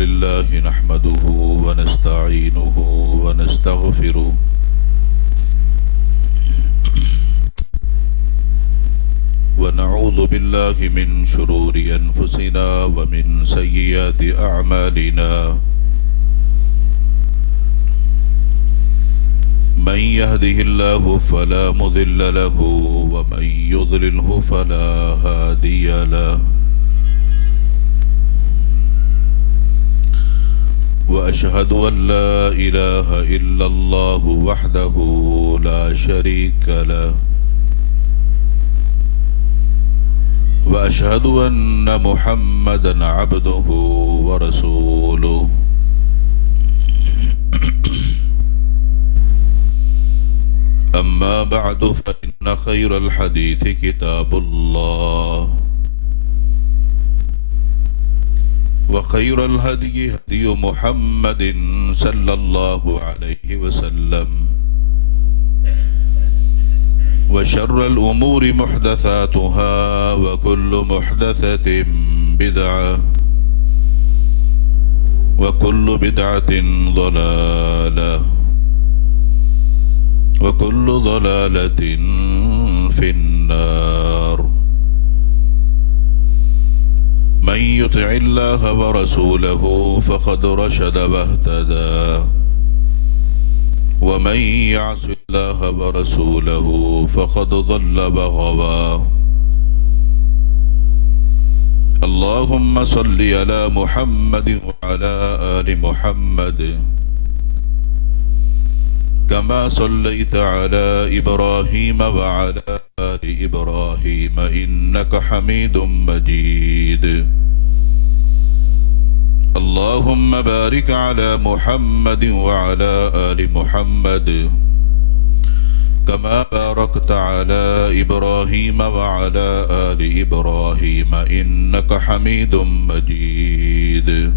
لله نحمده ونستعينه ونستغفره ونعوذ بالله من شرور أنفسنا ومن سيئات أعمالنا من يهده الله فلا مضل له ومن يضلله فلا هادي له وأشهد أن لا إله إلا الله وحده لا شريك له وأشهد أن محمدا عبده ورسوله أما بعد فإن خير الحديث كتاب الله وخير الهدي هدي محمد صلى الله عليه وسلم وشر الأمور محدثاتها وكل محدثة بدعة وكل بدعة ضلالة وكل ضلالة في النار من يطع الله ورسوله فقد رشد واهتدى ومن يعص الله ورسوله فقد ضل وغوى اللهم صل على محمد وعلى آل محمد كما صليت على إبراهيم وعلى آل إبراهيم إنك حميد مجيد اللهم بارك على محمد وعلى آل محمد كما باركت على إبراهيم وعلى آل إبراهيم إنك حميد مجيد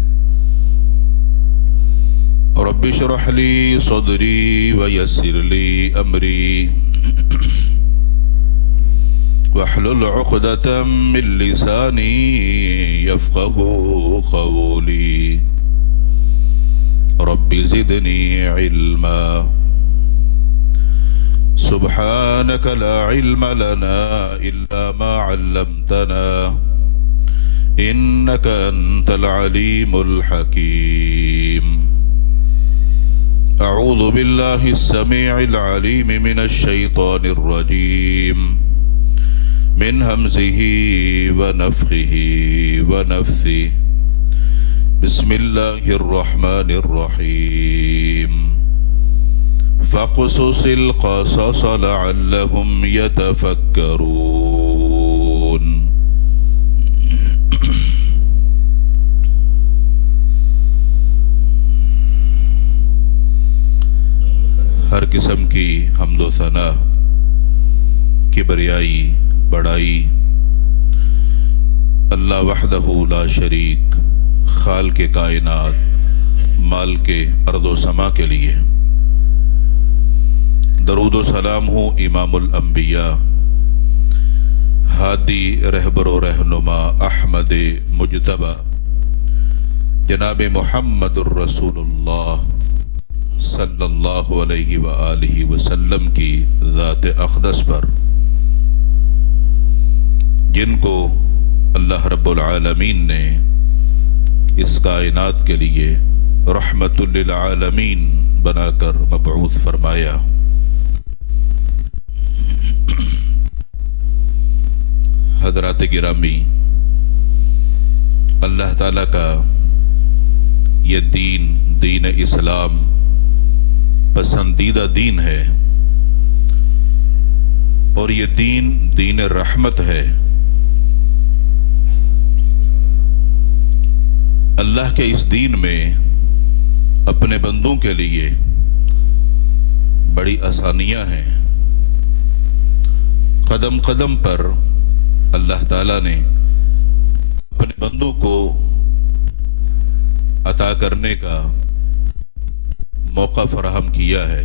رب اشرح لي صدري ويسر لي أمري واحلل عقدة من لساني يفقه قولي رب زدني علما سبحانك لا علم لنا إلا ما علمتنا إنك أنت العليم الحكيم أعوذ بالله السميع العليم من الشيطان الرجيم من همزه ونفخه ونفثه بسم الله الرحمن الرحيم فاقصص القصص لعلهم يتفكرون ہر قسم کی حمد و ثنا کبریائی بڑائی اللہ وحدہ لا شریک خالق کائنات مالک ارض و سما کے لیے درود و سلام ہو امام الانبیاء ہادی رہبر و رہنما احمد مجتبی جناب محمد الرسول اللہ صلی اللہ علیہ وآلہ وسلم کی ذات اقدس پر جن کو اللہ رب العالمین نے اس کائنات کے لیے رحمت للعالمین بنا کر مبعوث فرمایا حضرات گرامی اللہ تعالیٰ کا یہ دین اسلام پسندیدہ دین ہے اور یہ دین رحمت ہے اللہ کے اس دین میں اپنے بندوں کے لیے بڑی آسانیاں ہیں قدم قدم پر اللہ تعالیٰ نے اپنے بندوں کو عطا کرنے کا موقع فراہم کیا ہے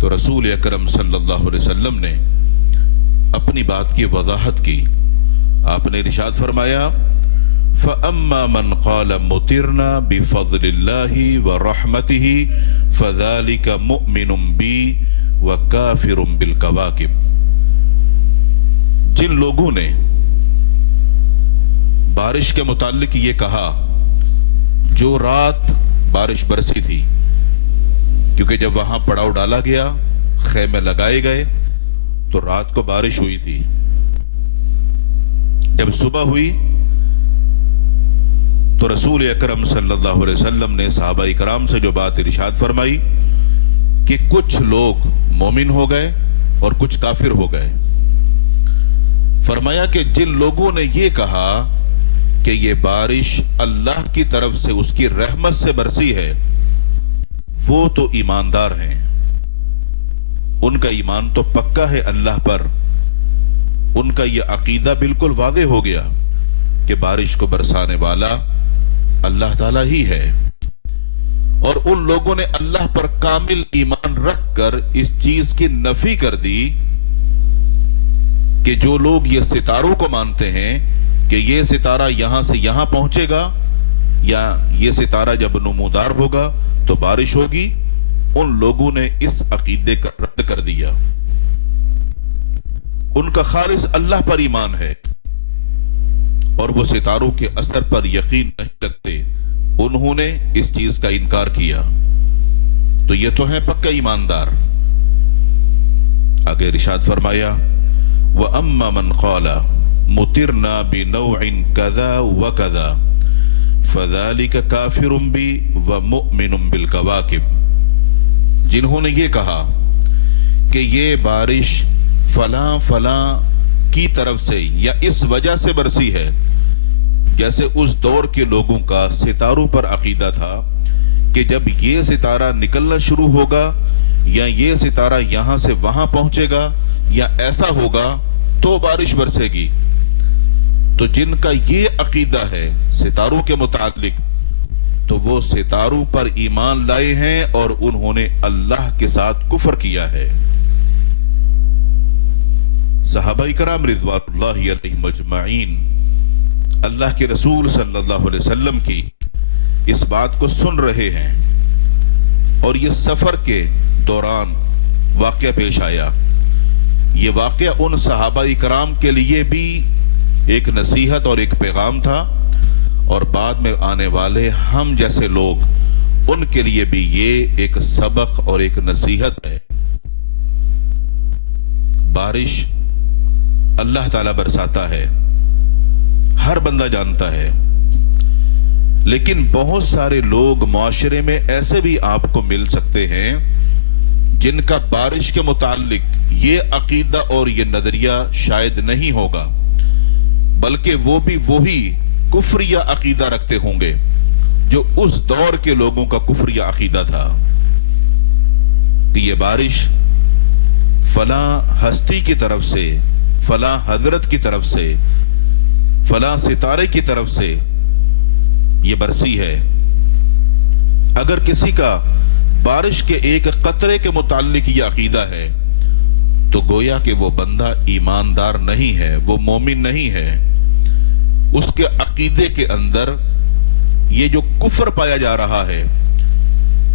تو رسول اکرم صلی اللہ علیہ وسلم نے اپنی بات کی وضاحت کی. آپ نے ارشاد فرمایا فَأَمَّا مَنْ قَالَ مُطِرْنَا بِفَضْلِ اللَّهِ وَرَحْمَتِهِ فَذَلِكَ مُؤْمِنٌ بِي وَكَافِرٌ بِالْكَوَاكِبِ. جن لوگوں نے بارش کے متعلق یہ کہا، جو رات بارش برسی تھی، کیونکہ جب وہاں پڑاؤ ڈالا گیا، خیمے لگائے گئے تو رات کو بارش ہوئی تھی. جب صبح ہوئی تو رسول اکرم صلی اللہ علیہ وسلم نے صحابہ کرام سے جو بات ارشاد فرمائی کہ کچھ لوگ مومن ہو گئے اور کچھ کافر ہو گئے. فرمایا کہ جن لوگوں نے یہ کہا کہ یہ بارش اللہ کی طرف سے اس کی رحمت سے برسی ہے، وہ تو ایماندار ہیں، ان کا ایمان تو پکا ہے اللہ پر، ان کا یہ عقیدہ بالکل واضح ہو گیا کہ بارش کو برسانے والا اللہ تعالیٰ ہی ہے. اور ان لوگوں نے اللہ پر کامل ایمان رکھ کر اس چیز کی نفی کر دی کہ جو لوگ یہ ستاروں کو مانتے ہیں کہ یہ ستارہ یہاں سے یہاں پہنچے گا یا یہ ستارہ جب نمودار ہوگا تو بارش ہوگی، ان لوگوں نے اس عقیدے کا رد کر دیا. ان کا خالص اللہ پر ایمان ہے اور وہ ستاروں کے اثر پر یقین نہیں رکھتے، انہوں نے اس چیز کا انکار کیا. تو یہ تو ہیں پکا ایماندار. آگے ارشاد فرمایا وَأَمَّا مَنْ قَالَ مُطِرْنَا بِنَوْعٍ كَذَا وَكَذَا فَذَلِكَ كَافِرٌ بِي وَمُؤْمِنٌ بِالْكَوَاكِبِ. جنہوں نے یہ کہا کہ یہ بارش فلاں فلاں کی طرف سے یا اس وجہ سے برسی ہے، جیسے اس دور کے لوگوں کا ستاروں پر عقیدہ تھا کہ جب یہ ستارہ نکلنا شروع ہوگا یا یہ ستارہ یہاں سے وہاں پہنچے گا یا ایسا ہوگا تو بارش برسے گی. تو جن کا یہ عقیدہ ہے ستاروں کے متعلق، تو وہ ستاروں پر ایمان لائے ہیں اور انہوں نے اللہ کے ساتھ کفر کیا ہے. صحابہ کرام رضوان اللہ علیہم اجمعین اللہ کے رسول صلی اللہ علیہ وسلم کی اس بات کو سن رہے ہیں، اور یہ سفر کے دوران واقعہ پیش آیا. یہ واقعہ ان صحابہ کرام کے لیے بھی ایک نصیحت اور ایک پیغام تھا، اور بعد میں آنے والے ہم جیسے لوگ ان کے لیے بھی یہ ایک سبق اور ایک نصیحت ہے. بارش اللہ تعالیٰ برساتا ہے، ہر بندہ جانتا ہے، لیکن بہت سارے لوگ معاشرے میں ایسے بھی آپ کو مل سکتے ہیں جن کا بارش کے متعلق یہ عقیدہ اور یہ نظریہ شاید نہیں ہوگا، بلکہ وہ بھی وہی کفریہ عقیدہ رکھتے ہوں گے جو اس دور کے لوگوں کا کفریہ عقیدہ تھا کہ یہ بارش فلاں ہستی کی طرف سے، فلاں حضرت کی طرف سے، فلاں ستارے کی طرف سے یہ برسی ہے. اگر کسی کا بارش کے ایک قطرے کے متعلق یہ عقیدہ ہے تو گویا کہ وہ بندہ ایماندار نہیں ہے، وہ مومن نہیں ہے. اس کے عقیدے کے اندر یہ جو کفر پایا جا رہا ہے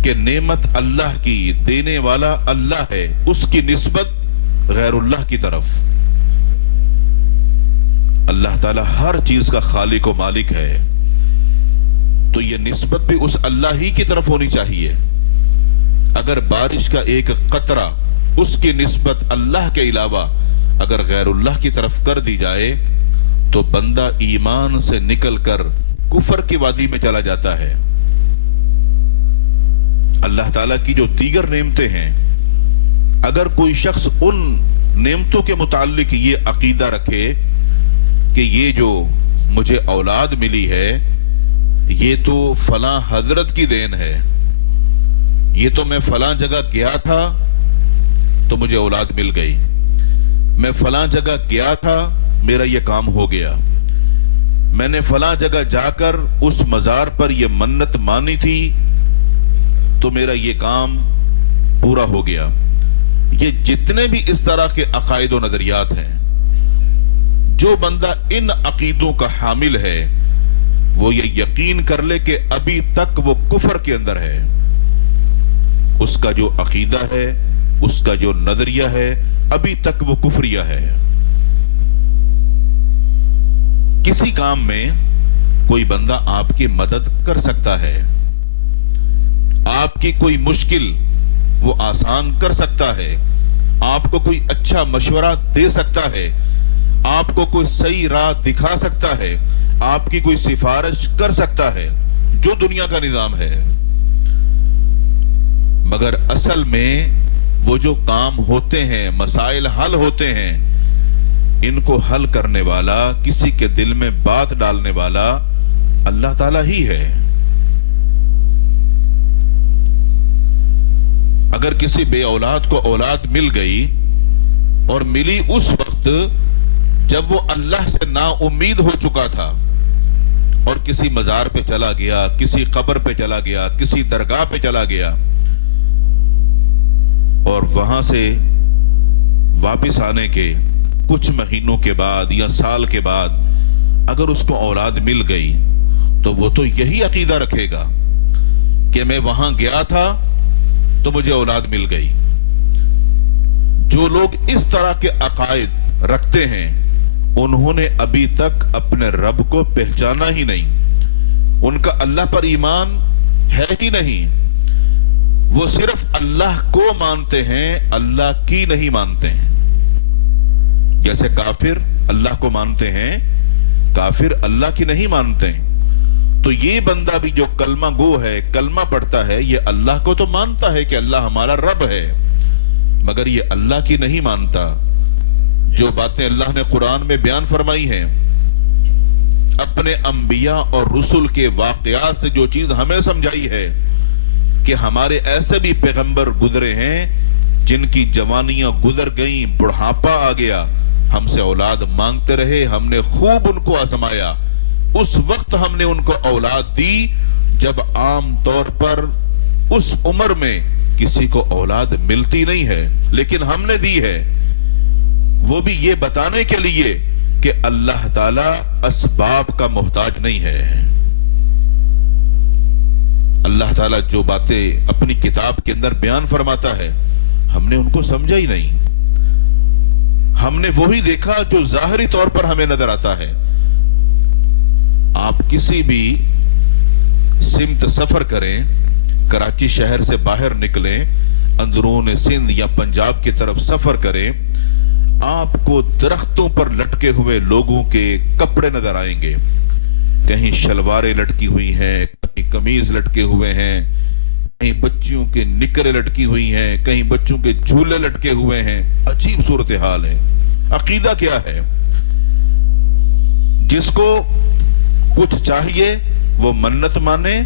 کہ نعمت اللہ کی دینے والا اللہ ہے، اس کی نسبت غیر اللہ کی طرف. اللہ تعالیٰ ہر چیز کا خالق و مالک ہے، تو یہ نسبت بھی اس اللہ ہی کی طرف ہونی چاہیے. اگر بارش کا ایک قطرہ اس کی نسبت اللہ کے علاوہ اگر غیر اللہ کی طرف کر دی جائے تو بندہ ایمان سے نکل کر کفر کی وادی میں چلا جاتا ہے. اللہ تعالیٰ کی جو دیگر نعمتیں ہیں، اگر کوئی شخص ان نعمتوں کے متعلق یہ عقیدہ رکھے کہ یہ جو مجھے اولاد ملی ہے یہ تو فلاں حضرت کی دین ہے، یہ تو میں فلاں جگہ گیا تھا تو مجھے اولاد مل گئی، میں فلاں جگہ گیا تھا میرا یہ کام ہو گیا، میں نے فلاں جگہ جا کر اس مزار پر یہ منت مانی تھی تو میرا یہ کام پورا ہو گیا. یہ جتنے بھی اس طرح کے عقائد و نظریات ہیں، جو بندہ ان عقیدوں کا حامل ہے وہ یہ یقین کر لے کہ ابھی تک وہ کفر کے اندر ہے. اس کا جو عقیدہ ہے، اس کا جو نظریہ ہے، ابھی تک وہ کفریہ ہے. کسی کام میں کوئی بندہ آپ کی مدد کر سکتا ہے، آپ کی کوئی مشکل وہ آسان کر سکتا ہے، آپ کو کوئی اچھا مشورہ دے سکتا ہے، آپ کو کوئی صحیح راہ دکھا سکتا ہے، آپ کی کوئی سفارش کر سکتا ہے، جو دنیا کا نظام ہے. مگر اصل میں وہ جو کام ہوتے ہیں، مسائل حل ہوتے ہیں، ان کو حل کرنے والا، کسی کے دل میں بات ڈالنے والا اللہ تعالی ہی ہے. اگر کسی بے اولاد کو اولاد مل گئی اور ملی اس وقت جب وہ اللہ سے نا امید ہو چکا تھا اور کسی مزار پہ چلا گیا، کسی قبر پہ چلا گیا، کسی درگاہ پہ چلا گیا اور وہاں سے واپس آنے کے کچھ مہینوں کے بعد یا سال کے بعد اگر اس کو اولاد مل گئی تو وہ تو یہی عقیدہ رکھے گا کہ میں وہاں گیا تھا تو مجھے اولاد مل گئی. جو لوگ اس طرح کے عقائد رکھتے ہیں انہوں نے ابھی تک اپنے رب کو پہچانا ہی نہیں. ان کا اللہ پر ایمان ہے ہی نہیں. وہ صرف اللہ کو مانتے ہیں، اللہ کی نہیں مانتے ہیں. جیسے کافر اللہ کو مانتے ہیں، کافر اللہ کی نہیں مانتے ہیں. تو یہ بندہ بھی جو کلمہ گو ہے، کلمہ پڑھتا ہے، یہ اللہ کو تو مانتا ہے کہ اللہ ہمارا رب ہے، مگر یہ اللہ کی نہیں مانتا. جو باتیں اللہ نے قرآن میں بیان فرمائی ہیں، اپنے انبیاء اور رسل کے واقعات سے جو چیز ہمیں سمجھائی ہے کہ ہمارے ایسے بھی پیغمبر گزرے ہیں جن کی جوانیاں گزر گئیں، بڑھاپا آ گیا، ہم سے اولاد مانگتے رہے، ہم نے خوب ان کو آزمایا. اس وقت ہم نے ان کو اولاد دی جب عام طور پر اس عمر میں کسی کو اولاد ملتی نہیں ہے، لیکن ہم نے دی ہے. وہ بھی یہ بتانے کے لیے کہ اللہ تعالی اسباب کا محتاج نہیں ہے. اللہ تعالیٰ جو باتیں اپنی کتاب کے اندر بیان فرماتا ہے ہم نے ان کو سمجھا ہی نہیں. ہم نے وہی دیکھا جو ظاہری طور پر ہمیں نظر آتا ہے. آپ کسی بھی سمت سفر کریں، کراچی شہر سے باہر نکلیں، اندرون سندھ یا پنجاب کی طرف سفر کریں، آپ کو درختوں پر لٹکے ہوئے لوگوں کے کپڑے نظر آئیں گے. کہیں شلواریں لٹکی ہوئی ہیں، کہیں قمیض لٹکے ہوئے ہیں، کہیں بچیوں کے نکریں لٹکی ہوئی ہیں، کہیں بچوں کے جھولے لٹکے ہوئے ہیں. عجیب صورتحال ہے. عقیدہ کیا ہے؟ جس کو کچھ چاہیے وہ منت مانے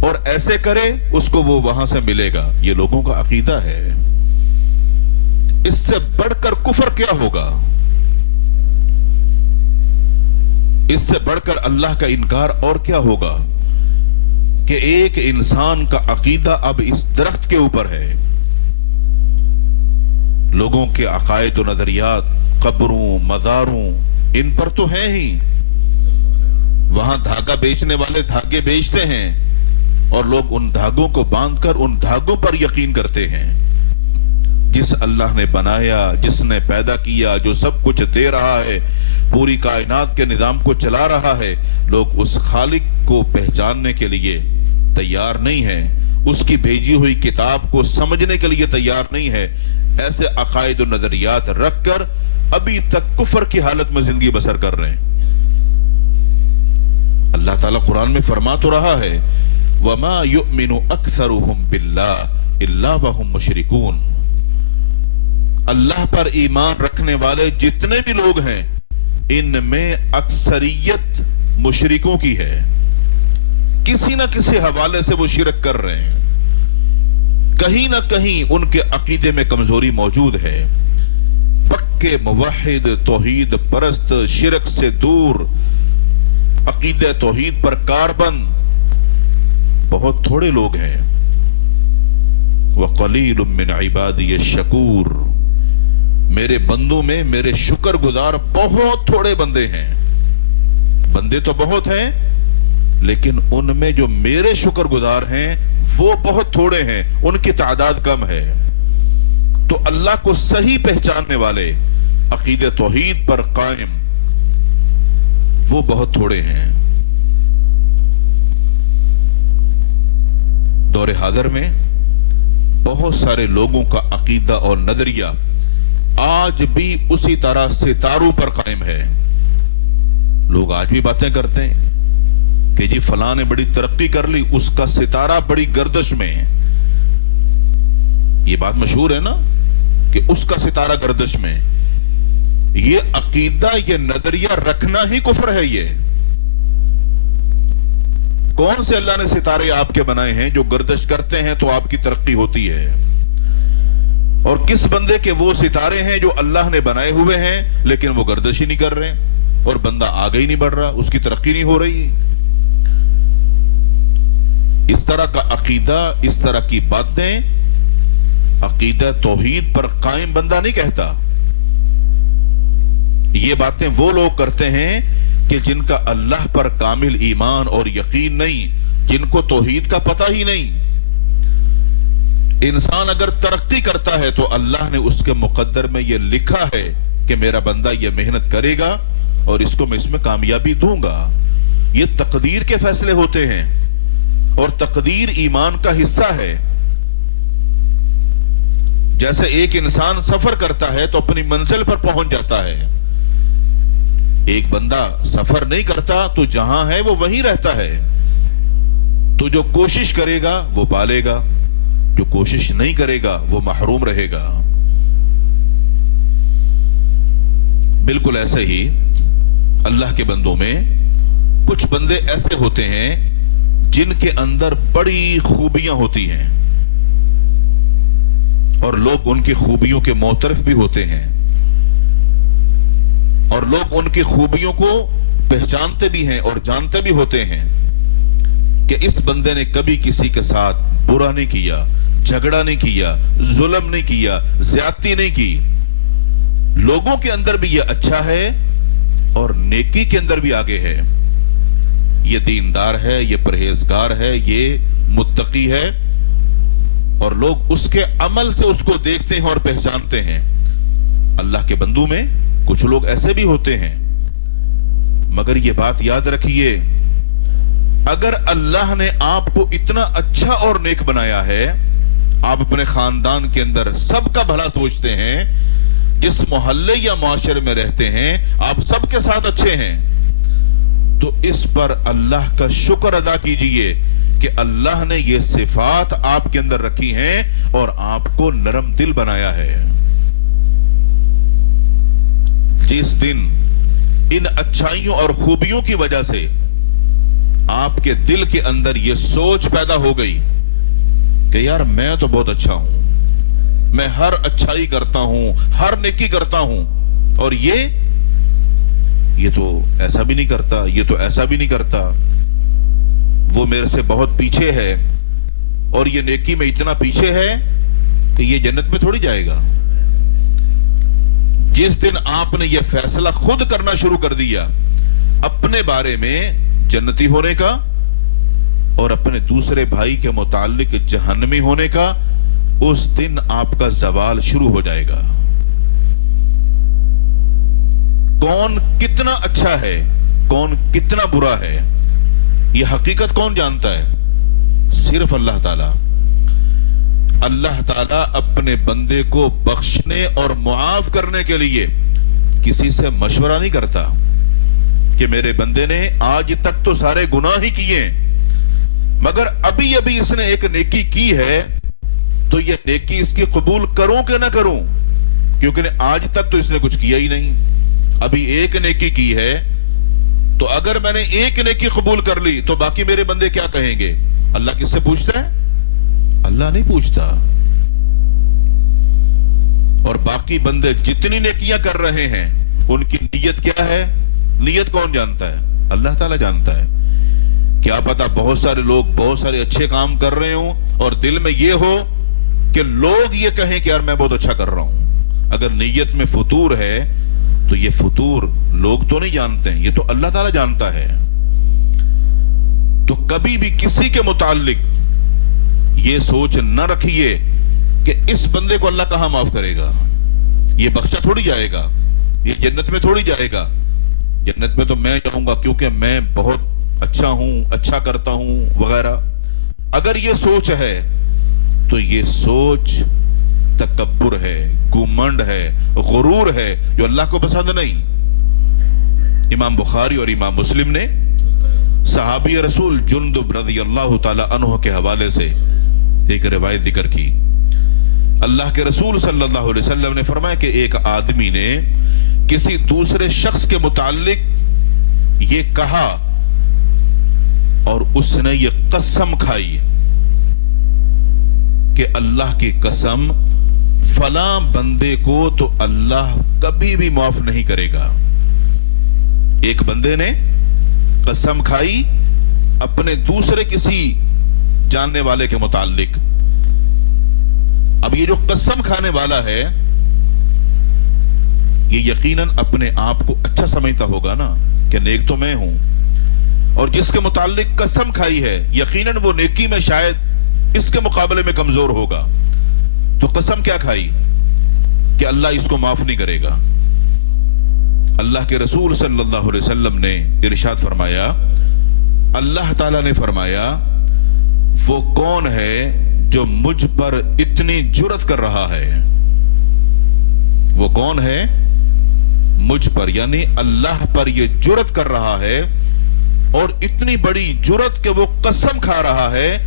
اور ایسے کرے اس کو وہ وہاں سے ملے گا. یہ لوگوں کا عقیدہ ہے. اس سے بڑھ کر کفر کیا ہوگا؟ اس سے بڑھ کر اللہ کا انکار اور کیا ہوگا کہ ایک انسان کا عقیدہ اب اس درخت کے اوپر ہے. لوگوں کے عقائد و نظریات قبروں، مزاروں، ان پر تو ہیں ہی. وہاں دھاگا بیچنے والے دھاگے بیچتے ہیں اور لوگ ان دھاگوں کو باندھ کر ان دھاگوں پر یقین کرتے ہیں. جس اللہ نے بنایا، جس نے پیدا کیا، جو سب کچھ دے رہا ہے، پوری کائنات کے نظام کو چلا رہا ہے، لوگ اس خالق کو پہچاننے کے لیے تیار نہیں ہیں. اس کی بھیجی ہوئی کتاب کو سمجھنے کے لیے تیار نہیں ہے. ایسے عقائد و نظریات رکھ کر ابھی تک کفر کی حالت میں زندگی بسر کر رہے ہیں. اللہ تعالیٰ قرآن میں فرما تو رہا ہے وَمَا يُؤْمِنُ أَكْثَرُهُمْ بِاللَّهِ إِلَّا وَهُمْ مُشْرِكُونَ. اللہ پر ایمان رکھنے والے جتنے بھی لوگ ہیں ان میں اکثریت مشرکوں کی ہے. کسی نہ کسی حوالے سے وہ شرک کر رہے ہیں. کہیں نہ کہیں ان کے عقیدے میں کمزوری موجود ہے. پکے موحد، توحید پرست، شرک سے دور، عقیدہ توحید پر کاربند بہت تھوڑے لوگ ہیں. وَقَلِيلٌ مِّنْ عِبَادِيَ الشَّكُورُ، میرے بندوں میں میرے شکر گزار بہت تھوڑے بندے ہیں. بندے تو بہت ہیں لیکن ان میں جو میرے شکر گزار ہیں وہ بہت تھوڑے ہیں، ان کی تعداد کم ہے. تو اللہ کو صحیح پہچاننے والے، عقیدہ توحید پر قائم، وہ بہت تھوڑے ہیں. دور حاضر میں بہت سارے لوگوں کا عقیدہ اور نظریہ آج بھی اسی طرح ستاروں پر قائم ہے. لوگ آج بھی باتیں کرتے ہیں کہ جی فلاں نے بڑی ترقی کر لی، اس کا ستارہ بڑی گردش میں ہے. یہ بات مشہور ہے نا کہ اس کا ستارہ گردش میں. یہ عقیدہ، یہ نظریہ رکھنا ہی کفر ہے. یہ کون سے اللہ نے ستارے آپ کے بنائے ہیں جو گردش کرتے ہیں تو آپ کی ترقی ہوتی ہے؟ اور کس بندے کے وہ ستارے ہیں جو اللہ نے بنائے ہوئے ہیں لیکن وہ گردش ہی نہیں کر رہے اور بندہ آگے ہی نہیں بڑھ رہا، اس کی ترقی نہیں ہو رہی؟ اس طرح کا عقیدہ، اس طرح کی باتیں عقیدہ توحید پر قائم بندہ نہیں کہتا. یہ باتیں وہ لوگ کرتے ہیں کہ جن کا اللہ پر کامل ایمان اور یقین نہیں، جن کو توحید کا پتہ ہی نہیں. انسان اگر ترقی کرتا ہے تو اللہ نے اس کے مقدر میں یہ لکھا ہے کہ میرا بندہ یہ محنت کرے گا اور اس کو میں اس میں کامیابی دوں گا. یہ تقدیر کے فیصلے ہوتے ہیں اور تقدیر ایمان کا حصہ ہے. جیسے ایک انسان سفر کرتا ہے تو اپنی منزل پر پہنچ جاتا ہے. ایک بندہ سفر نہیں کرتا تو جہاں ہے وہ وہیں رہتا ہے. تو جو کوشش کرے گا وہ پالے گا، جو کوشش نہیں کرے گا وہ محروم رہے گا. بالکل ایسے ہی اللہ کے بندوں میں کچھ بندے ایسے ہوتے ہیں جن کے اندر بڑی خوبیاں ہوتی ہیں اور لوگ ان کی خوبیوں کے معترف بھی ہوتے ہیں اور لوگ ان کی خوبیوں کو پہچانتے بھی ہیں اور جانتے بھی ہوتے ہیں کہ اس بندے نے کبھی کسی کے ساتھ برا نہیں کیا، جھگڑا نہیں کیا، ظلم نہیں کیا، زیادتی نہیں کی. لوگوں کے اندر بھی یہ اچھا ہے اور نیکی کے اندر بھی آگے ہے. یہ دیندار ہے، یہ پرہیزگار ہے، یہ متقی ہے اور لوگ اس کے عمل سے اس کو دیکھتے ہیں اور پہچانتے ہیں. اللہ کے بندوں میں کچھ لوگ ایسے بھی ہوتے ہیں، مگر یہ بات یاد رکھیے، اگر اللہ نے آپ کو اتنا اچھا اور نیک بنایا ہے، آپ اپنے خاندان کے اندر سب کا بھلا سوچتے ہیں، جس محلے یا معاشرے میں رہتے ہیں آپ سب کے ساتھ اچھے ہیں، تو اس پر اللہ کا شکر ادا کیجئے کہ اللہ نے یہ صفات آپ کے اندر رکھی ہیں اور آپ کو نرم دل بنایا ہے. جس دن ان اچھائیوں اور خوبیوں کی وجہ سے آپ کے دل کے اندر یہ سوچ پیدا ہو گئی کہ یار میں تو بہت اچھا ہوں، میں ہر اچھائی کرتا ہوں، ہر نیکی کرتا ہوں، اور یہ تو ایسا بھی نہیں کرتا، یہ تو ایسا بھی نہیں کرتا، وہ میرے سے بہت پیچھے ہے اور یہ نیکی میں اتنا پیچھے ہے کہ یہ جنت میں تھوڑی جائے گا. جس دن آپ نے یہ فیصلہ خود کرنا شروع کر دیا اپنے بارے میں جنتی ہونے کا اور اپنے دوسرے بھائی کے متعلق جہنمی ہونے کا، اس دن آپ کا زوال شروع ہو جائے گا. کون کتنا اچھا ہے، کون کتنا برا ہے، یہ حقیقت کون جانتا ہے؟ صرف اللہ تعالی. اللہ تعالیٰ اپنے بندے کو بخشنے اور معاف کرنے کے لیے کسی سے مشورہ نہیں کرتا کہ میرے بندے نے آج تک تو سارے گناہ ہی کیے مگر ابھی اس نے ایک نیکی کی ہے تو یہ نیکی اس کی قبول کروں کہ نہ کروں، کیونکہ آج تک تو اس نے کچھ کیا ہی نہیں. ابھی ایک نیکی کی ہے تو اگر میں نے ایک نیکی قبول کر لی تو باقی میرے بندے کیا کہیں گے؟ اللہ کس سے پوچھتا ہے؟ اللہ نہیں پوچھتا. اور باقی بندے جتنی نیکیاں کر رہے ہیں ان کی نیت کیا ہے؟ نیت کون جانتا ہے؟ اللہ تعالیٰ جانتا ہے. کیا پتا بہت سارے لوگ بہت سارے اچھے کام کر رہے ہوں اور دل میں یہ ہو کہ لوگ یہ کہیں کہ یار میں بہت اچھا کر رہا ہوں. اگر نیت میں فطور ہے تو یہ فطور لوگ تو نہیں جانتے ہیں, یہ تو اللہ تعالیٰ جانتا ہے. تو کبھی بھی کسی کے متعلق یہ سوچ نہ رکھیے کہ اس بندے کو اللہ کہاں معاف کرے گا, یہ بخشا تھوڑی جائے گا, یہ جنت میں تھوڑی جائے گا. جنت میں تو میں جاؤں گا کیونکہ میں بہت اچھا ہوں, اچھا کرتا ہوں وغیرہ. اگر یہ سوچ ہے تو یہ سوچ تکبر ہے, گھمنڈ ہے, غرور ہے, جو اللہ کو پسند نہیں. امام بخاری اور امام مسلم نے صحابی رسول جندب رضی اللہ تعالی عنہ کے حوالے سے ایک روایت ذکر کی. اللہ کے رسول صلی اللہ علیہ وسلم نے فرمایا کہ ایک آدمی نے کسی دوسرے شخص کے متعلق یہ کہا اور اس نے یہ قسم کھائی کہ اللہ کی قسم فلاں بندے کو تو اللہ کبھی بھی معاف نہیں کرے گا. ایک بندے نے قسم کھائی اپنے دوسرے کسی جاننے والے کے متعلق. اب یہ جو قسم کھانے والا ہے یہ یقیناً اپنے آپ کو اچھا سمجھتا ہوگا نا کہ نیک تو میں ہوں, اور جس کے متعلق قسم کھائی ہے یقیناً وہ نیکی میں شاید اس کے مقابلے میں کمزور ہوگا. تو قسم کیا کھائی کہ اللہ اس کو معاف نہیں کرے گا. اللہ کے رسول صلی اللہ علیہ وسلم نے ارشاد فرمایا, اللہ تعالیٰ نے فرمایا وہ کون ہے جو مجھ پر اتنی جرأت کر رہا ہے. وہ کون ہے مجھ پر یعنی اللہ پر یہ جرأت کر رہا ہے, اور اتنی بڑی جرأت کہ وہ قسم کھا رہا ہے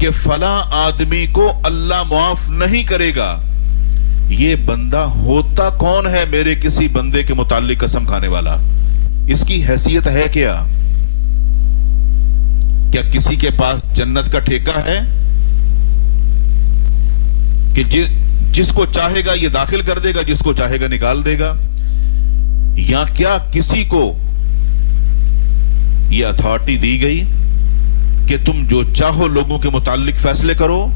کہ فلاں آدمی کو اللہ معاف نہیں کرے گا. یہ بندہ ہوتا کون ہے میرے کسی بندے کے متعلق قسم کھانے والا؟ اس کی حیثیت ہے کیا؟ کیا کسی کے پاس جنت کا ٹھیکہ ہے کہ جس کو چاہے گا یہ داخل کر دے گا, جس کو چاہے گا نکال دے گا؟ یا کیا کسی کو یہ اتھارٹی دی گئی کہ تم جو چاہو لوگوں کے متعلق فیصلے کرو؟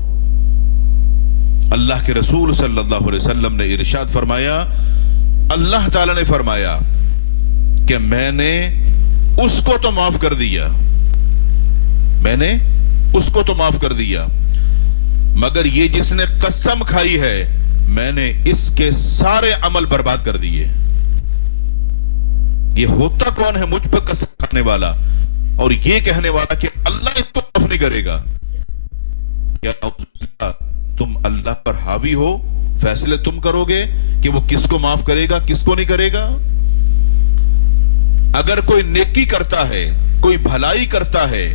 اللہ کے رسول صلی اللہ علیہ وسلم نے ارشاد فرمایا, اللہ تعالی نے فرمایا کہ میں نے اس کو تو معاف کر دیا, میں نے اس کو تو معاف کر دیا, مگر یہ جس نے قسم کھائی ہے میں نے اس کے سارے عمل برباد کر دیے. یہ ہوتا کون ہے مجھ پر قسم کھانے والا اور یہ کہنے والا کہ اللہ اس کو معاف نہیں کرے گا؟ کیا تم اللہ پر حاوی ہو, فیصلے تم کرو گے کہ وہ کس کو معاف کرے گا کس کو نہیں کرے گا؟ اگر کوئی نیکی کرتا ہے, کوئی بھلائی کرتا ہے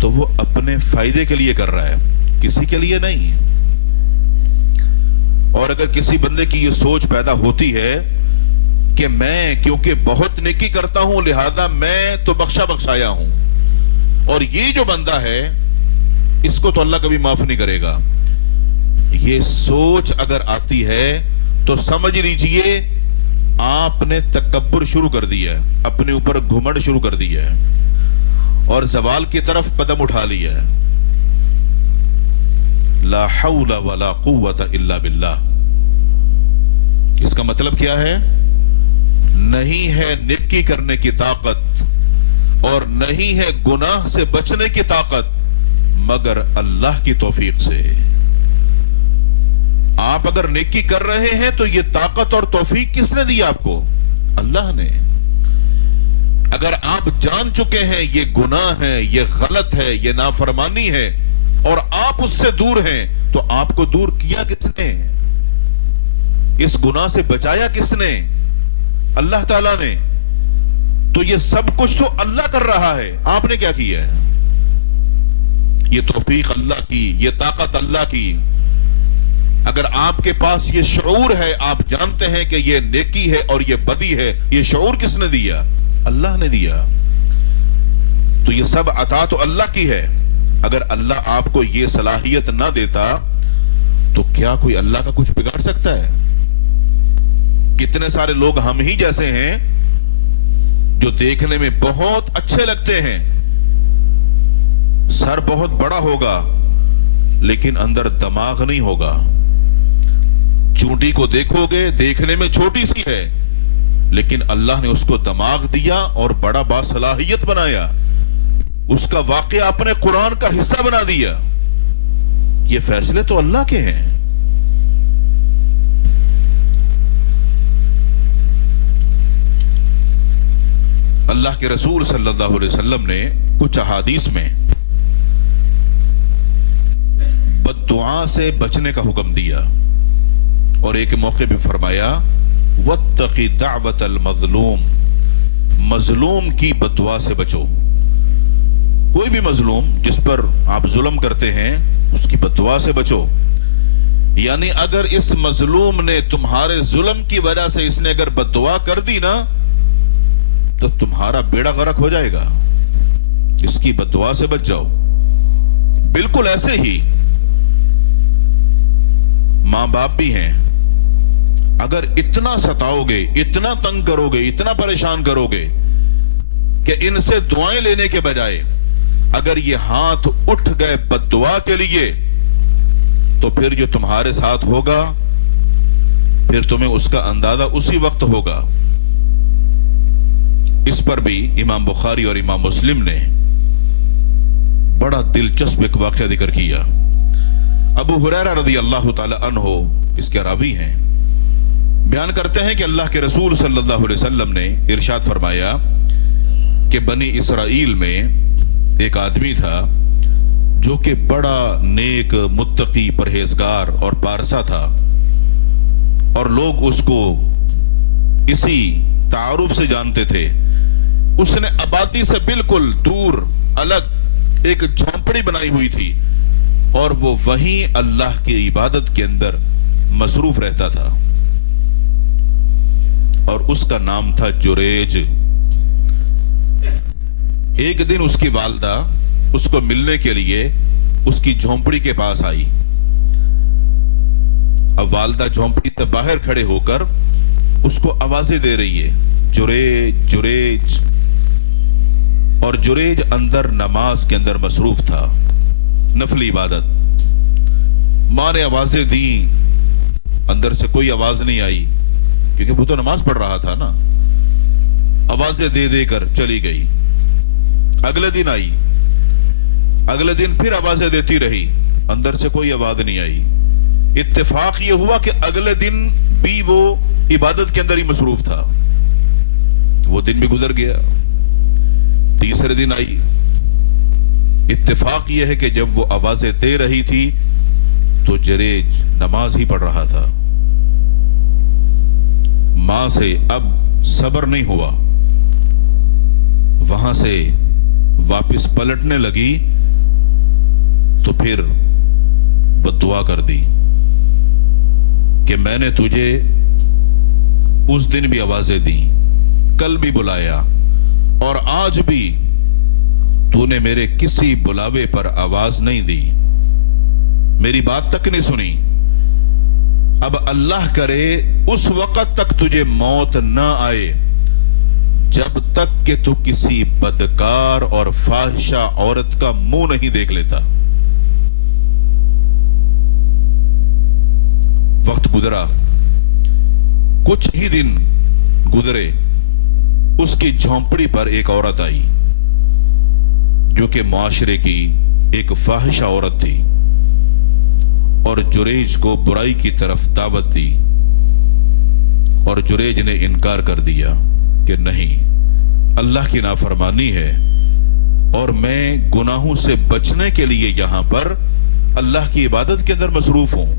تو وہ اپنے فائدے کے لیے کر رہا ہے, کسی کے لیے نہیں. اور اگر کسی بندے کی یہ سوچ پیدا ہوتی ہے کہ میں کیونکہ بہت نیکی کرتا ہوں لہذا میں تو بخشا بخشایا ہوں, اور یہ جو بندہ ہے اس کو تو اللہ کبھی معاف نہیں کرے گا, یہ سوچ اگر آتی ہے تو سمجھ لیجئے آپ نے تکبر شروع کر دیا ہے, اپنے اوپر گھمنڈ شروع کر دیا ہے اور زوال کی طرف قدم اٹھا لیا ہے. لا حول ولا قوت الا باللہ. اس کا مطلب کیا ہے؟ نہیں ہے نیکی کرنے کی طاقت اور نہیں ہے گناہ سے بچنے کی طاقت مگر اللہ کی توفیق سے. آپ اگر نیکی کر رہے ہیں تو یہ طاقت اور توفیق کس نے دی آپ کو؟ اللہ نے. اگر آپ جان چکے ہیں یہ گناہ ہے, یہ غلط ہے, یہ نافرمانی ہے اور آپ اس سے دور ہیں تو آپ کو دور کیا کس نے؟ اس گناہ سے بچایا کس نے؟ اللہ تعالیٰ نے. تو یہ سب کچھ تو اللہ کر رہا ہے, آپ نے کیا کیا ہے؟ یہ توفیق اللہ کی, یہ طاقت اللہ کی. اگر آپ کے پاس یہ شعور ہے, آپ جانتے ہیں کہ یہ نیکی ہے اور یہ بدی ہے, یہ شعور کس نے دیا؟ اللہ نے دیا. تو یہ سب عطا تو اللہ کی ہے. اگر اللہ آپ کو یہ صلاحیت نہ دیتا تو کیا کوئی اللہ کا کچھ بگاڑ سکتا ہے؟ کتنے سارے لوگ ہم ہی جیسے ہیں جو دیکھنے میں بہت اچھے لگتے ہیں, سر بہت بڑا ہوگا لیکن اندر دماغ نہیں ہوگا. چونٹی کو دیکھو گے دیکھنے میں چھوٹی سی ہے, لیکن اللہ نے اس کو دماغ دیا اور بڑا باصلاحیت بنایا, اس کا واقعہ اپنے قرآن کا حصہ بنا دیا. یہ فیصلے تو اللہ کے ہیں. اللہ کے رسول صلی اللہ علیہ وسلم نے کچھ احادیث میں بد دعا سے بچنے کا حکم دیا, اور ایک موقع بھی فرمایا واتق دعوت المظلوم, مظلوم کی بد دعا سے بچو. کوئی بھی مظلوم جس پر آپ ظلم کرتے ہیں اس کی بد دعا سے بچو. یعنی اگر اس مظلوم نے تمہارے ظلم کی وجہ سے اس نے اگر بد دعا کر دی نا تو تمہارا بیڑا غرق ہو جائے گا. اس کی بد دعا سے بچ جاؤ. بالکل ایسے ہی ماں باپ بھی ہیں, اگر اتنا ستاؤ گے, اتنا تنگ کرو گے, اتنا پریشان کرو گے کہ ان سے دعائیں لینے کے بجائے اگر یہ ہاتھ اٹھ گئے بد دعا کے لیے تو پھر جو تمہارے ساتھ ہوگا پھر تمہیں اس کا اندازہ اسی وقت ہوگا. اس پر بھی امام بخاری اور امام مسلم نے بڑا دلچسپ ایک واقعہ ذکر کیا. ابو ہریرہ رضی اللہ تعالی عنہ اس کے راوی ہیں, بیان کرتے ہیں کہ اللہ کے رسول صلی اللہ علیہ وسلم نے ارشاد فرمایا کہ بنی اسرائیل میں ایک آدمی تھا جو کہ بڑا نیک, متقی, پرہیزگار اور پارسا تھا, اور لوگ اس کو اسی تعارف سے جانتے تھے. اس نے آبادی سے بالکل دور الگ ایک جھونپڑی بنائی ہوئی تھی اور وہ وہیں اللہ کی عبادت کے اندر مصروف رہتا تھا, اور اس کا نام تھا جریج. ایک دن اس کی والدہ اس کو ملنے کے لیے اس کی جھونپڑی کے پاس آئی. اب والدہ جھونپڑی سے باہر کھڑے ہو کر اس کو آوازیں دے رہی ہے, جریج جریج. اور جریج اندر نماز کے اندر مصروف تھا, نفلی عبادت. ماں نے آوازیں دی, اندر سے کوئی آواز نہیں آئی کیونکہ وہ تو نماز پڑھ رہا تھا نا. آوازیں دے دے کر چلی گئی. اگلے دن آئی, اگلے دن پھر آوازیں دیتی رہی, اندر سے کوئی آواز نہیں آئی. اتفاق یہ ہوا کہ اگلے دن بھی وہ عبادت کے اندر ہی مصروف تھا. وہ دن بھی گزر گیا. تیسرے دن آئی. اتفاق یہ ہے کہ جب وہ آوازیں دے رہی تھی تو جریج نماز ہی پڑھ رہا تھا. ماں سے اب صبر نہیں ہوا, وہاں سے واپس پلٹنے لگی تو پھر بد دعا کر دی کہ میں نے تجھے اس دن بھی آوازیں دی, کل بھی بلایا, اور آج بھی تو نے میرے کسی بلاوے پر آواز نہیں دی, میری بات تک نہیں سنی. اب اللہ کرے اس وقت تک تجھے موت نہ آئے جب تک کہ تو کسی بدکار اور فاحشہ عورت کا منہ نہیں دیکھ لیتا. وقت گزرا, کچھ ہی دن گزرے, اس کی جھونپڑی پر ایک عورت آئی جو کہ معاشرے کی ایک فاحشہ عورت تھی, اور جریج کو برائی کی طرف دعوت دی, اور جریج نے انکار کر دیا کہ نہیں, اللہ کی نافرمانی ہے اور میں گناہوں سے بچنے کے لیے یہاں پر اللہ کی عبادت کے اندر مصروف ہوں.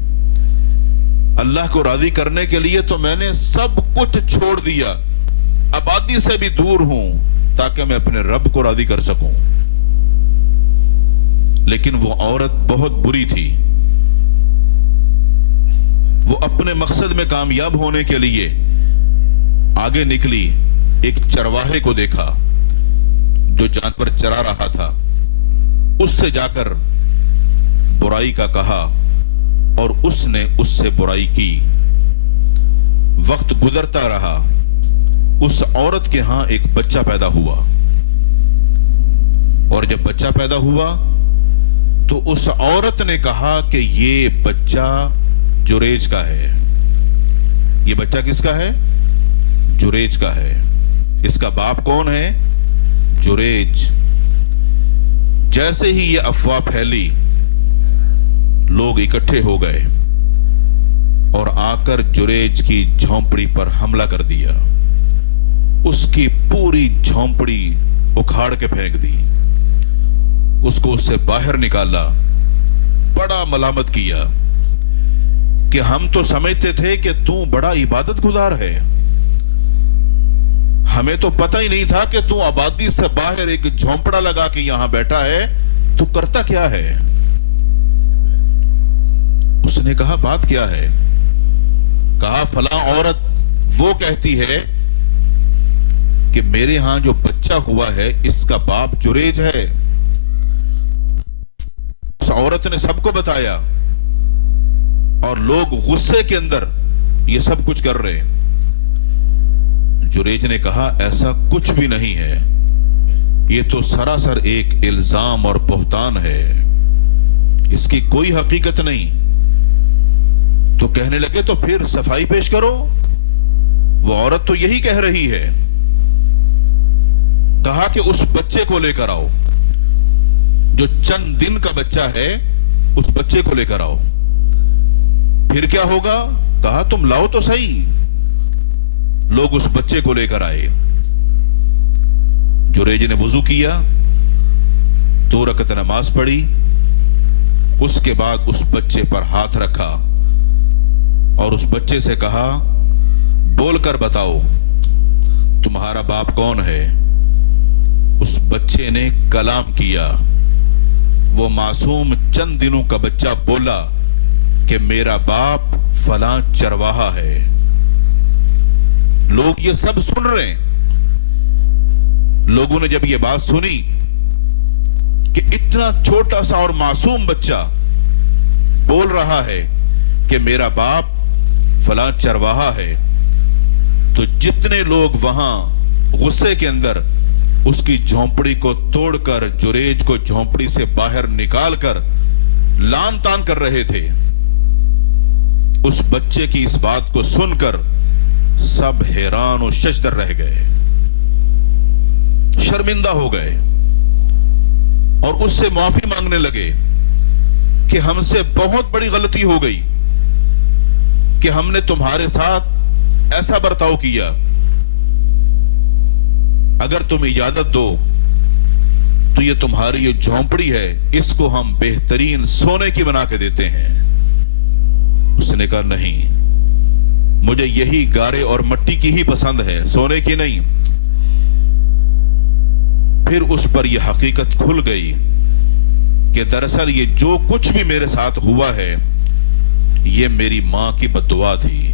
اللہ کو راضی کرنے کے لیے تو میں نے سب کچھ چھوڑ دیا, آبادی سے بھی دور ہوں تاکہ میں اپنے رب کو راضی کر سکوں. لیکن وہ عورت بہت بری تھی. وہ اپنے مقصد میں کامیاب ہونے کے لیے آگے نکلی. ایک چرواہے کو دیکھا جو جانور چرا رہا تھا, اس سے جا کر برائی کا کہا اور اس نے اس سے برائی کی. وقت گزرتا رہا, اس عورت کے ہاں ایک بچہ پیدا ہوا, اور جب بچہ پیدا ہوا تو اس عورت نے کہا کہ یہ بچہ جریج کا ہے. یہ بچہ کس کا ہے؟ جریج کا ہے. اس کا باپ کون ہے؟ جریج. جیسے ہی یہ افواہ پھیلی لوگ اکٹھے ہو گئے اور آ کر جریج کی جھونپڑی پر حملہ کر دیا. اس کی پوری جھونپڑی اکھاڑ کے پھینک دی. اس کو اس سے باہر نکالا. بڑا ملامت کیا کہ ہم تو سمجھتے تھے کہ تو بڑا عبادت گزار ہے. ہمیں تو پتہ ہی نہیں تھا کہ تو آبادی سے باہر ایک جھونپڑا لگا کے یہاں بیٹھا ہے. تو کرتا کیا ہے؟ اس نے کہا بات کیا ہے؟ کہا فلاں عورت وہ کہتی ہے کہ میرے ہاں جو بچہ ہوا ہے اس کا باپ جریج ہے. اس عورت نے سب کو بتایا اور لوگ غصے کے اندر یہ سب کچھ کر رہے. جریج نے کہا ایسا کچھ بھی نہیں ہے. یہ تو سراسر ایک الزام اور بہتان ہے. اس کی کوئی حقیقت نہیں. تو کہنے لگے تو پھر صفائی پیش کرو. وہ عورت تو یہی کہہ رہی ہے. کہا کہ اس بچے کو لے کر آؤ. جو چند دن کا بچہ ہے اس بچے کو لے کر آؤ. پھر کیا ہوگا؟ کہا تم لاؤ تو صحیح. لوگ اس بچے کو لے کر آئے. جریج نے وضو کیا, 2 رکعت نماز پڑھی. اس کے بعد اس بچے پر ہاتھ رکھا اور اس بچے سے کہا بول کر بتاؤ تمہارا باپ کون ہے. اس بچے نے کلام کیا. وہ معصوم چند دنوں کا بچہ بولا کہ میرا باپ فلاں چرواہا ہے. لوگ یہ سب سن رہے ہیں. لوگوں نے جب یہ بات سنی کہ اتنا چھوٹا سا اور معصوم بچہ بول رہا ہے کہ میرا باپ فلاں چرواہا ہے, تو جتنے لوگ وہاں غصے کے اندر اس کی جھونپڑی کو توڑ کر جریج کو جھونپڑی سے باہر نکال کر لان تان کر رہے تھے, اس بچے کی اس بات کو سن کر سب حیران و ششدر رہ گئے, شرمندہ ہو گئے اور اس سے معافی مانگنے لگے کہ ہم سے بہت بڑی غلطی ہو گئی کہ ہم نے تمہارے ساتھ ایسا برتاؤ کیا. اگر تم اجازت دو تو یہ تمہاری یہ جھونپڑی ہے اس کو ہم بہترین سونے کی بنا کے دیتے ہیں. اس نے کہا نہیں, مجھے یہی گارے اور مٹی کی ہی پسند ہے, سونے کی نہیں. پھر اس پر یہ حقیقت کھل گئی کہ دراصل یہ جو کچھ بھی میرے ساتھ ہوا ہے یہ میری ماں کی بددعا تھی.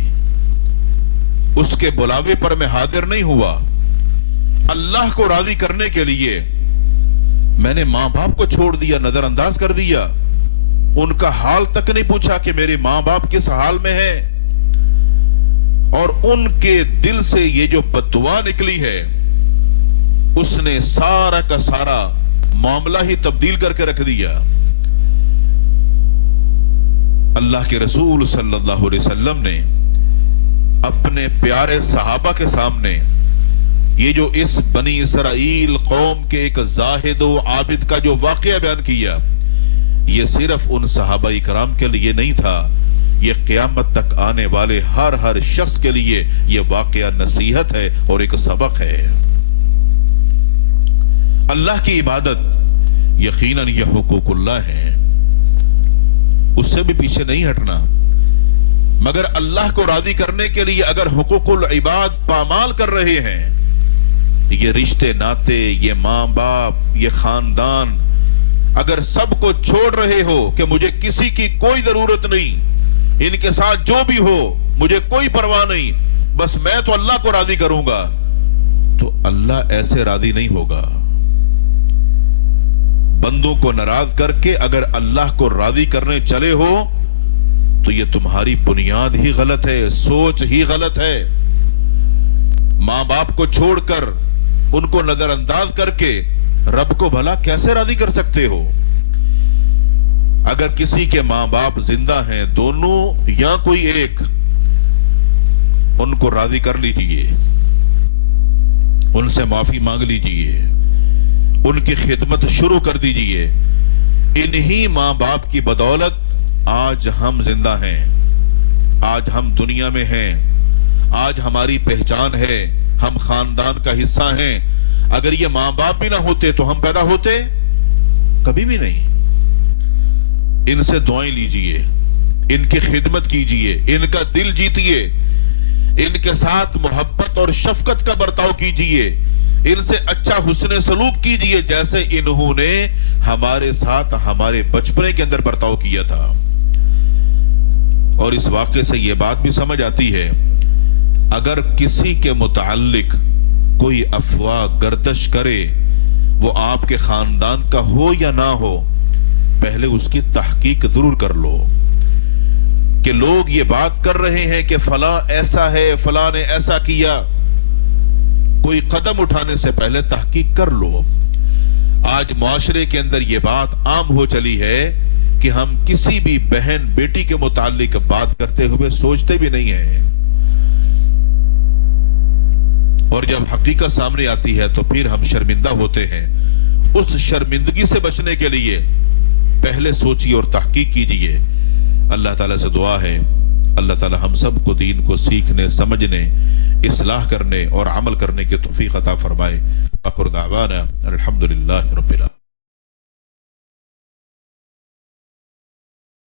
اس کے بلاوے پر میں حاضر نہیں ہوا. اللہ کو راضی کرنے کے لیے میں نے ماں باپ کو چھوڑ دیا, نظر انداز کر دیا. ان کا حال تک نہیں پوچھا کہ میرے ماں باپ کس حال میں ہیں. اور ان کے دل سے یہ جو بددعا نکلی ہے اس نے سارا کا سارا معاملہ ہی تبدیل کر کے رکھ دیا. اللہ کے رسول صلی اللہ علیہ وسلم نے اپنے پیارے صحابہ کے سامنے یہ جو اس بنی اسرائیل قوم کے ایک زاہد و عابد کا جو واقعہ بیان کیا, یہ صرف ان صحابہ کرام کے لیے نہیں تھا, یہ قیامت تک آنے والے ہر شخص کے لیے یہ واقعہ نصیحت ہے اور ایک سبق ہے. اللہ کی عبادت یقیناً یہ حقوق اللہ ہے, اس سے بھی پیچھے نہیں ہٹنا. مگر اللہ کو راضی کرنے کے لیے اگر حقوق العباد پامال کر رہے ہیں, یہ رشتے ناتے, یہ ماں باپ, یہ خاندان, اگر سب کو چھوڑ رہے ہو کہ مجھے کسی کی کوئی ضرورت نہیں, ان کے ساتھ جو بھی ہو مجھے کوئی پرواہ نہیں, بس میں تو اللہ کو راضی کروں گا, تو اللہ ایسے راضی نہیں ہوگا. بندوں کو ناراض کر کے اگر اللہ کو راضی کرنے چلے ہو تو یہ تمہاری بنیاد ہی غلط ہے, سوچ ہی غلط ہے. ماں باپ کو چھوڑ کر ان کو نظر انداز کر کے رب کو بھلا کیسے راضی کر سکتے ہو؟ اگر کسی کے ماں باپ زندہ ہیں دونوں یا کوئی ایک، ان کو راضی کر لیجئے، ان سے معافی مانگ لیجئے، ان کی خدمت شروع کر دیجئے۔ انہی ماں باپ کی بدولت آج ہم زندہ ہیں، آج ہم دنیا میں ہیں، آج ہماری پہچان ہے، ہم خاندان کا حصہ ہیں۔ اگر یہ ماں باپ بھی نہ ہوتے تو ہم پیدا ہوتے کبھی بھی نہیں۔ ان سے دعائیں لیجئے، ان کی خدمت کیجئے، ان کا دل جیتیے، ان کے ساتھ محبت اور شفقت کا برتاؤ کیجئے، ان سے اچھا حسن سلوک کیجئے جیسے انہوں نے ہمارے ساتھ ہمارے بچپنے کے اندر برتاؤ کیا تھا۔ اور اس واقعے سے یہ بات بھی سمجھ آتی ہے، اگر کسی کے متعلق کوئی افواہ گردش کرے، وہ آپ کے خاندان کا ہو یا نہ ہو، پہلے اس کی تحقیق ضرور کر لو کہ لوگ یہ بات کر رہے ہیں کہ فلاں ایسا ہے، فلاں نے ایسا کیا۔ کوئی قدم اٹھانے سے پہلے تحقیق کر لو۔ آج معاشرے کے اندر یہ بات عام ہو چلی ہے کہ ہم کسی بھی بہن بیٹی کے متعلق بات کرتے ہوئے سوچتے بھی نہیں ہیں، اور جب حقیقت سامنے آتی ہے تو پھر ہم شرمندہ ہوتے ہیں۔ اس شرمندگی سے بچنے کے لیے پہلے سوچیے اور تحقیق کیجیے۔ اللہ تعالیٰ سے دعا ہے اللہ تعالیٰ ہم سب کو دین کو سیکھنے، سمجھنے، اصلاح کرنے اور عمل کرنے کی توفیق عطا فرمائے۔ آخر دعوانا الحمدللہ رب العالمین۔